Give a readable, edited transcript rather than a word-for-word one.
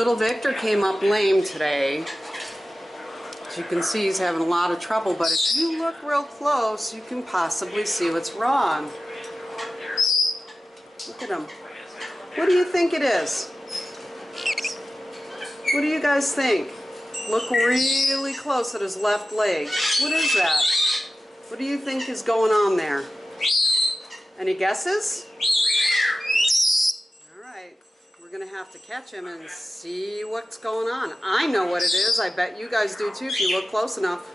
Little Victor came up lame today. As you can see, he's having a lot of trouble, but if you look real close, you can possibly see what's wrong. Look at him. What do you think it is? What do you guys think? Look really close at his left leg. What is that? What do you think is going on there? Any guesses? All right, we're gonna have to catch him and see what's going on. I know what it is. I bet you guys do too if you look close enough.